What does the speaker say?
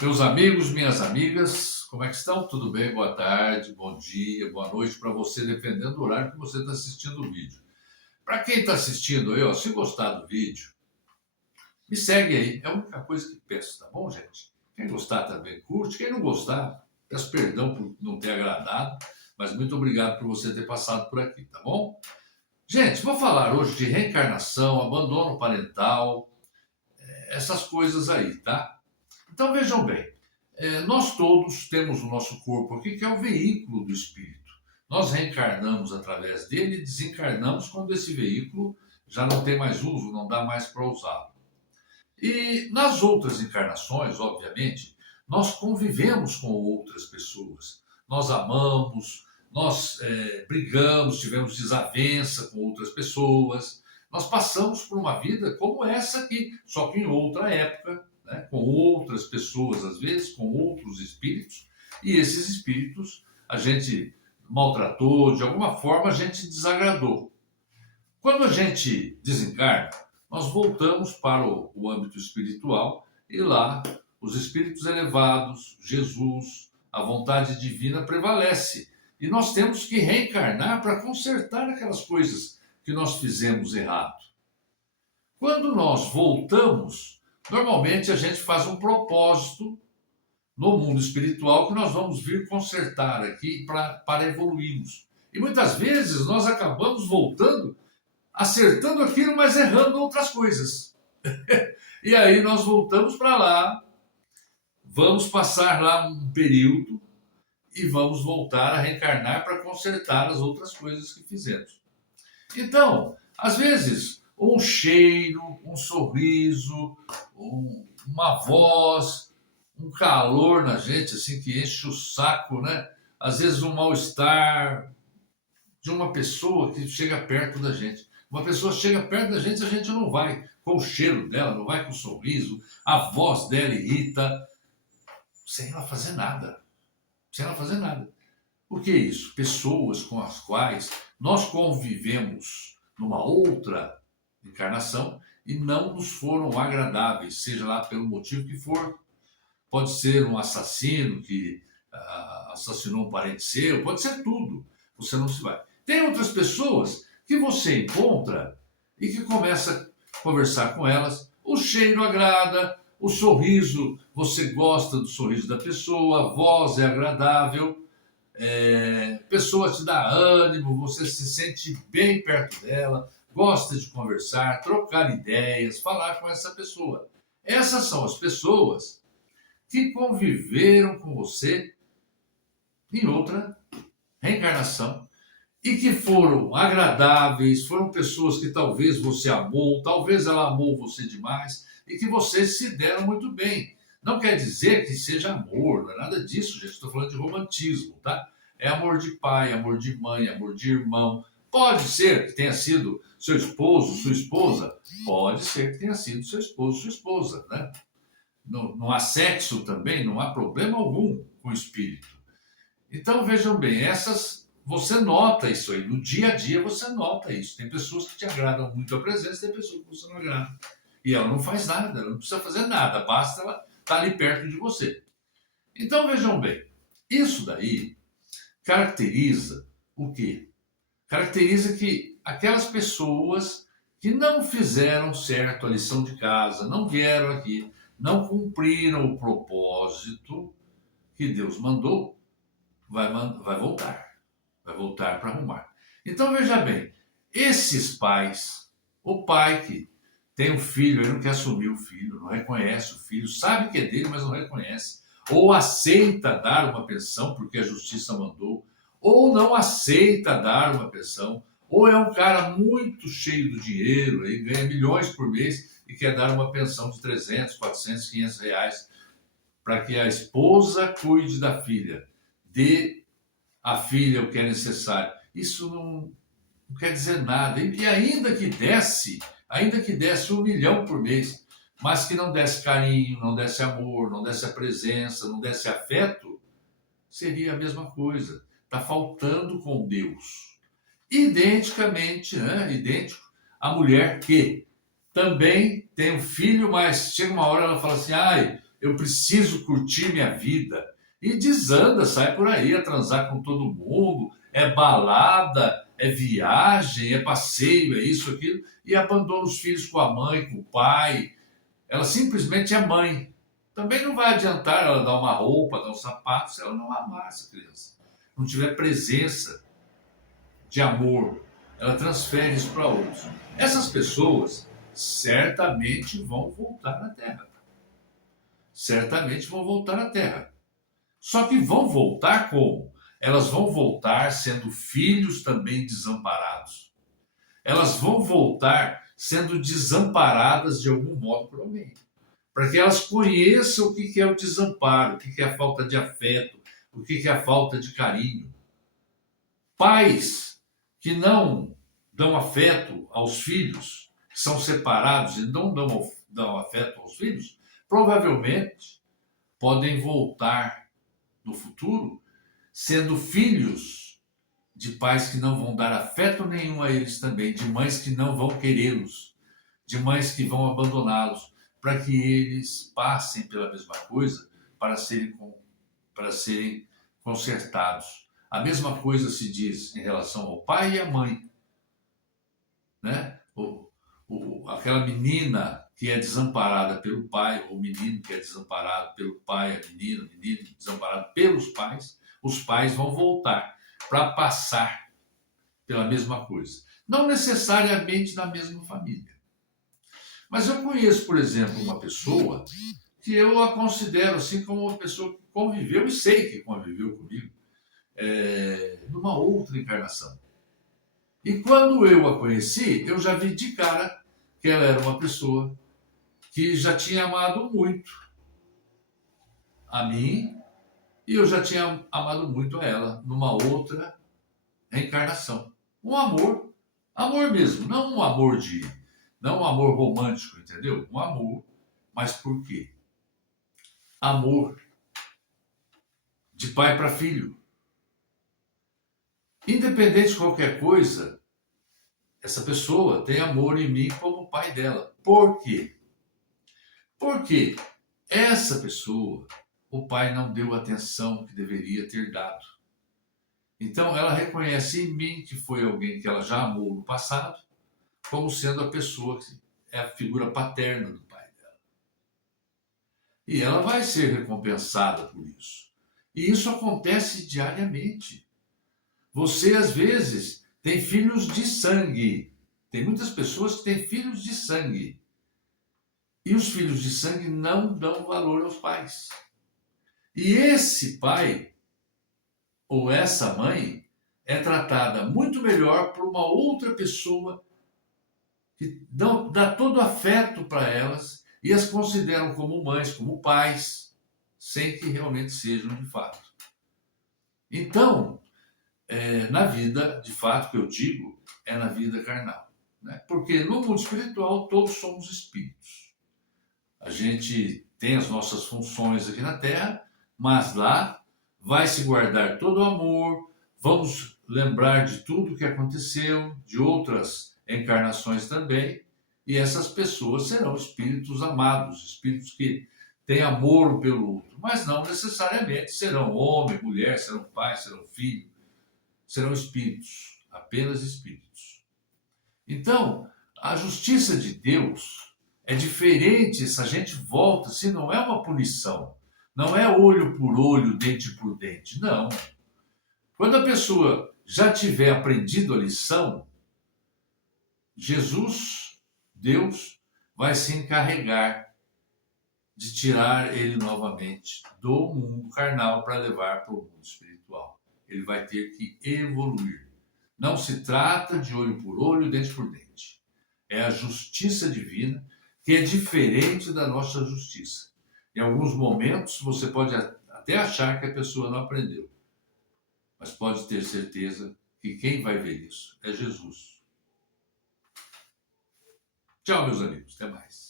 Meus amigos, minhas amigas, como é que estão? Tudo bem? Boa tarde, bom dia, boa noite para você, dependendo do horário que você está assistindo o vídeo. Para quem está assistindo aí, ó, se gostar do vídeo, me segue aí. É a única coisa que peço, tá bom, gente? Quem gostar também curte, quem não gostar, peço perdão por não ter agradado, mas muito obrigado por você ter passado por aqui, tá bom? Gente, vou falar hoje de reencarnação, abandono parental, essas coisas aí, tá? Então vejam bem, nós todos temos o nosso corpo aqui, que é o veículo do espírito. Nós reencarnamos através dele e desencarnamos quando esse veículo já não tem mais uso, não dá mais para usá-lo. E nas outras encarnações, obviamente, nós convivemos com outras pessoas. Nós amamos, nós brigamos, tivemos desavença com outras pessoas. Nós passamos por uma vida como essa aqui, só que em outra época, né, com outras pessoas, às vezes, com outros espíritos, e esses espíritos a gente maltratou, de alguma forma a gente desagradou. Quando a gente desencarna, nós voltamos para o âmbito espiritual e lá os espíritos elevados, Jesus, a vontade divina prevalece. E nós temos que reencarnar para consertar aquelas coisas que nós fizemos errado. Quando nós voltamos, normalmente a gente faz um propósito no mundo espiritual que nós vamos vir consertar aqui para evoluirmos. E muitas vezes nós acabamos voltando acertando aquilo, mas errando outras coisas. E aí nós voltamos para lá, vamos passar lá um período e vamos voltar a reencarnar para consertar as outras coisas que fizemos. Então, às vezes, um cheiro, um sorriso, uma voz, um calor na gente, assim, que enche o saco, né? Às vezes um mal-estar de uma pessoa que chega perto da gente. Uma pessoa chega perto da gente, a gente não vai com o cheiro dela, não vai com o sorriso, a voz dela irrita, sem ela fazer nada. Sem ela fazer nada. Por que isso? Pessoas com as quais nós convivemos numa outra encarnação e não nos foram agradáveis, seja lá pelo motivo que for. Pode ser um assassino que assassinou um parente seu, pode ser tudo. Você não se vai. Tem outras pessoas que você encontra e que começa a conversar com elas, o cheiro agrada, o sorriso, você gosta do sorriso da pessoa, a voz é agradável, a pessoa te dá ânimo, você se sente bem perto dela, gosta de conversar, trocar ideias, falar com essa pessoa. Essas são as pessoas que conviveram com você em outra reencarnação e que foram agradáveis, foram pessoas que talvez você amou, talvez ela amou você demais e que vocês se deram muito bem. Não quer dizer que seja amor, não é nada disso, gente. Estou falando de romantismo, tá? É amor de pai, amor de mãe, amor de irmão. Pode ser que tenha sido seu esposo, sua esposa. Pode ser que tenha sido seu esposo, sua esposa, né? Não há sexo também, não há problema algum com o espírito. Então vejam bem, você nota isso aí, no dia a dia você nota isso. Tem pessoas que te agradam muito a presença, tem pessoas que você não agrada. E ela não faz nada, ela não precisa fazer nada, basta ela estar ali perto de você. Então vejam bem, isso daí caracteriza o quê? Caracteriza que aquelas pessoas que não fizeram certo a lição de casa, não vieram aqui, não cumpriram o propósito que Deus mandou, vai voltar. Vai voltar para arrumar. Então veja bem, esses pais, o pai que tem um filho, ele não quer assumir o filho, não reconhece o filho, sabe que é dele, mas não reconhece, ou aceita dar uma pensão porque a justiça mandou, ou não aceita dar uma pensão, ou é um cara muito cheio do dinheiro, aí ganha milhões por mês e quer dar uma pensão de 300, 400, 500 reais para que a esposa cuide da filha, dê à filha o que é necessário. Isso não quer dizer nada. E ainda que desse 1 milhão por mês, mas que não desse carinho, não desse amor, não desse a presença, não desse afeto, seria a mesma coisa. Está faltando com Deus. Identicamente, né? Idêntico à mulher que também tem um filho, mas chega uma hora ela fala assim, ai, eu preciso curtir minha vida. E desanda, sai por aí a transar com todo mundo, é balada, é viagem, é passeio, é isso, aquilo, e abandona os filhos com a mãe, com o pai. Ela simplesmente é mãe. Também não vai adiantar ela dar uma roupa, dar um sapato, se ela não amar essa criança. Não tiver presença de amor, ela transfere isso para outros. Essas pessoas certamente vão voltar à Terra. Certamente vão voltar à Terra. Só que vão voltar como? Elas vão voltar sendo filhos também desamparados. Elas vão voltar sendo desamparadas de algum modo por alguém. Para que elas conheçam o que é o desamparo, o que é a falta de afeto, o que é a falta de carinho. Pais que não dão afeto aos filhos, que são separados e não dão afeto aos filhos, provavelmente podem voltar no futuro sendo filhos de pais que não vão dar afeto nenhum a eles também, de mães que não vão querê-los, de mães que vão abandoná-los, para que eles passem pela mesma coisa para serem consertados. A mesma coisa se diz em relação ao pai e à mãe, né? Aquela menina que é desamparada pelo pai, ou menino que é desamparado pelo pai, a menina, o menino desamparado pelos pais, os pais vão voltar para passar pela mesma coisa. Não necessariamente na mesma família. Mas eu conheço, por exemplo, uma pessoa que eu a considero assim como uma pessoa que conviveu, e sei que conviveu comigo, numa outra encarnação. E quando eu a conheci, eu já vi de cara que ela era uma pessoa que já tinha amado muito a mim e eu já tinha amado muito a ela numa outra reencarnação. Um amor, amor mesmo, não um amor romântico, entendeu? Um amor, mas por quê? Amor de pai para filho. Independente de qualquer coisa, essa pessoa tem amor em mim como pai dela. Por quê? Porque essa pessoa, o pai não deu a atenção que deveria ter dado. Então ela reconhece em mim que foi alguém que ela já amou no passado, como sendo a pessoa que é a figura paterna do pai dela. E ela vai ser recompensada por isso. E isso acontece diariamente. Você, às vezes, tem filhos de sangue. Tem muitas pessoas que têm filhos de sangue. E os filhos de sangue não dão valor aos pais. E esse pai, ou essa mãe, é tratada muito melhor por uma outra pessoa que dá todo afeto para elas e as consideram como mães, como pais, sem que realmente sejam de fato. Então, na vida, de fato, que eu digo, é na vida carnal. Né? Porque no mundo espiritual todos somos espíritos. A gente tem as nossas funções aqui na Terra, mas lá vai se guardar todo o amor, vamos lembrar de tudo que aconteceu, de outras encarnações também, e essas pessoas serão espíritos amados, espíritos que têm amor um pelo outro, mas não necessariamente serão homem, mulher, serão pai, serão filho, serão espíritos, apenas espíritos. Então, a justiça de Deus é diferente se a gente volta, se não é uma punição, não é olho por olho, dente por dente, não. Quando a pessoa já tiver aprendido a lição, Jesus, Deus, vai se encarregar de tirar ele novamente do mundo carnal para levar para o mundo espiritual. Ele vai ter que evoluir. Não se trata de olho por olho, dente por dente. É a justiça divina que é diferente da nossa justiça. Em alguns momentos você pode até achar que a pessoa não aprendeu, mas pode ter certeza que quem vai ver isso é Jesus. Tchau, meus amigos. Até mais.